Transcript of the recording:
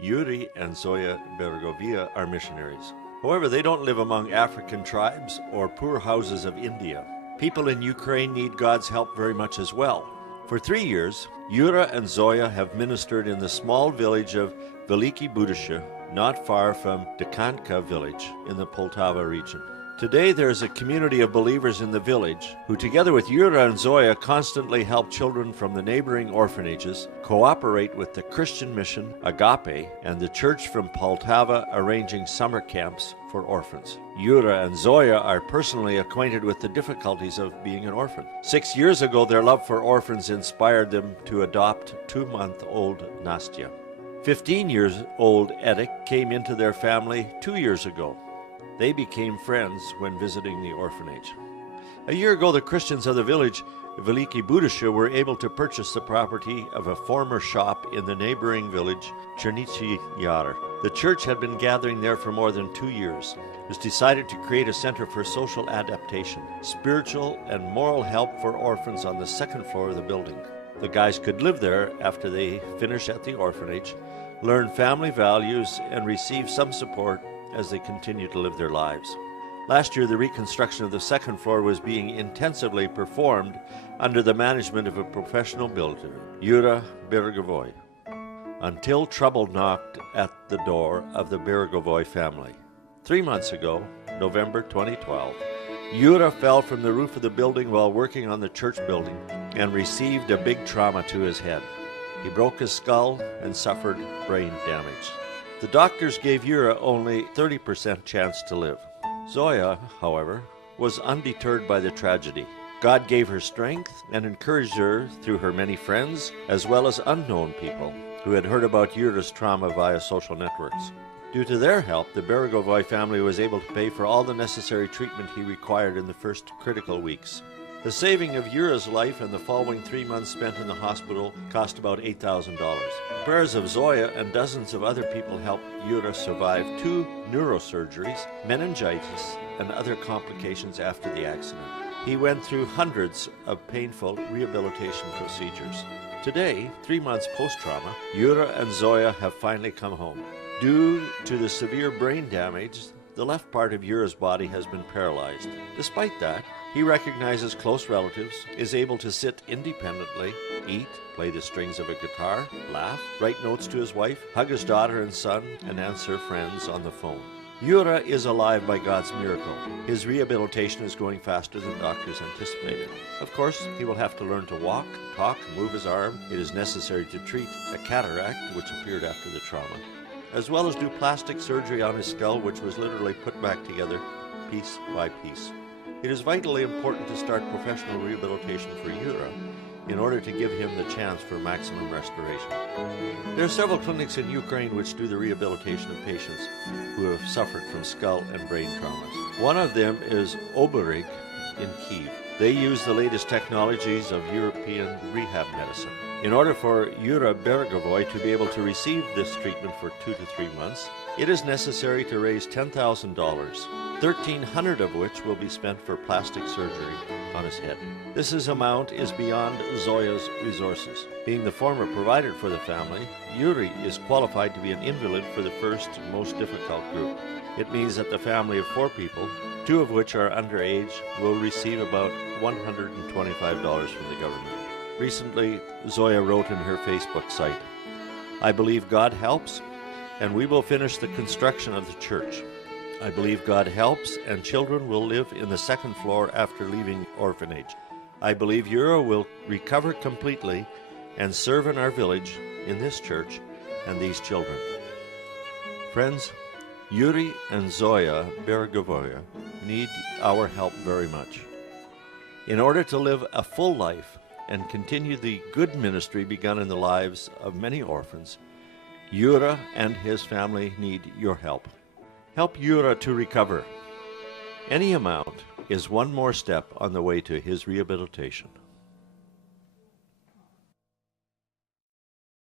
Yuri and Zoya Beregovaya are missionaries. However, they don't live among African tribes or poor houses of India. People in Ukraine need God's help very much as well. For 3 years, Yura and Zoya have ministered in the small village of Veliki Budysze, not far from Dekanka village in the Poltava region. Today there is a community of believers in the village who, together with Yura and Zoya, constantly help children from the neighboring orphanages, cooperate with the Christian mission Agape and the church from Poltava arranging summer camps for orphans. Yura and Zoya are personally acquainted with the difficulties of being an orphan. 6 years ago, their love for orphans inspired them to adopt 2-month-old Nastya. 15-year-old Edek came into their family 2 years ago. They became friends when visiting the orphanage. A year ago, the Christians of the village, Veliki Budysze, were able to purchase the property of a former shop in the neighboring village, Chernichi Yar. The church had been gathering there for more than 2 years. It was decided to create a center for social adaptation, spiritual and moral help for orphans on the second floor of the building. The guys could live there after they finish at the orphanage, learn family values, and receive some support as they continue to live their lives. Last year, the reconstruction of the second floor was being intensively performed under the management of a professional builder, Yura Beregovoy, until trouble knocked at the door of the Beregovoy family. 3 months ago, November 2012, Yura fell from the roof of the building while working on the church building and received a big trauma to his head. He broke his skull and suffered brain damage. The doctors gave Yura only 30% chance to live. Zoya, however, was undeterred by the tragedy. God gave her strength and encouraged her through her many friends, as well as unknown people who had heard about Yura's trauma via social networks. Due to their help, the Beregovoy family was able to pay for all the necessary treatment he required in the first critical weeks. The saving of Yura's life and the following 3 months spent in the hospital cost about $8,000. Prayers of Zoya and dozens of other people helped Yura survive 2 neurosurgeries, meningitis, and other complications after the accident. He went through hundreds of painful rehabilitation procedures. Today, 3 months post-trauma, Yura and Zoya have finally come home. Due to the severe brain damage, the left part of Yura's body has been paralyzed. Despite that, he recognizes close relatives, is able to sit independently, eat, play the strings of a guitar, laugh, write notes to his wife, hug his daughter and son, and answer friends on the phone. Yura is alive by God's miracle. His rehabilitation is going faster than doctors anticipated. Of course, he will have to learn to walk, talk, and move his arm. It is necessary to treat a cataract, which appeared after the trauma, as well as do plastic surgery on his skull, which was literally put back together piece by piece. It is vitally important to start professional rehabilitation for Yura in order to give him the chance for maximum restoration. There are several clinics in Ukraine which do the rehabilitation of patients who have suffered from skull and brain traumas. One of them is Oberig in Kyiv. They use the latest technologies of European rehab medicine. In order for Yura Beregovoy to be able to receive this treatment for 2 to 3 months, it is necessary to raise $10,000, $1,300 of which will be spent for plastic surgery on his head. This amount is beyond Zoya's resources. Being the former provider for the family, Yuri is qualified to be an invalid for the first most difficult group. It means that the family of 4 people, 2 of which are underage, will receive about $125 from the government. Recently, Zoya wrote in her Facebook site, "I believe God helps, and we will finish the construction of the church. I believe God helps, and children will live in the second floor after leaving orphanage. I believe Yura will recover completely and serve in our village, in this church, and these children." Friends, Yuri and Zoya Beregovaya need our help very much. In order to live a full life and continue the good ministry begun in the lives of many orphans, Yura and his family need your help. Help Yura to recover. Any amount is one more step on the way to his rehabilitation.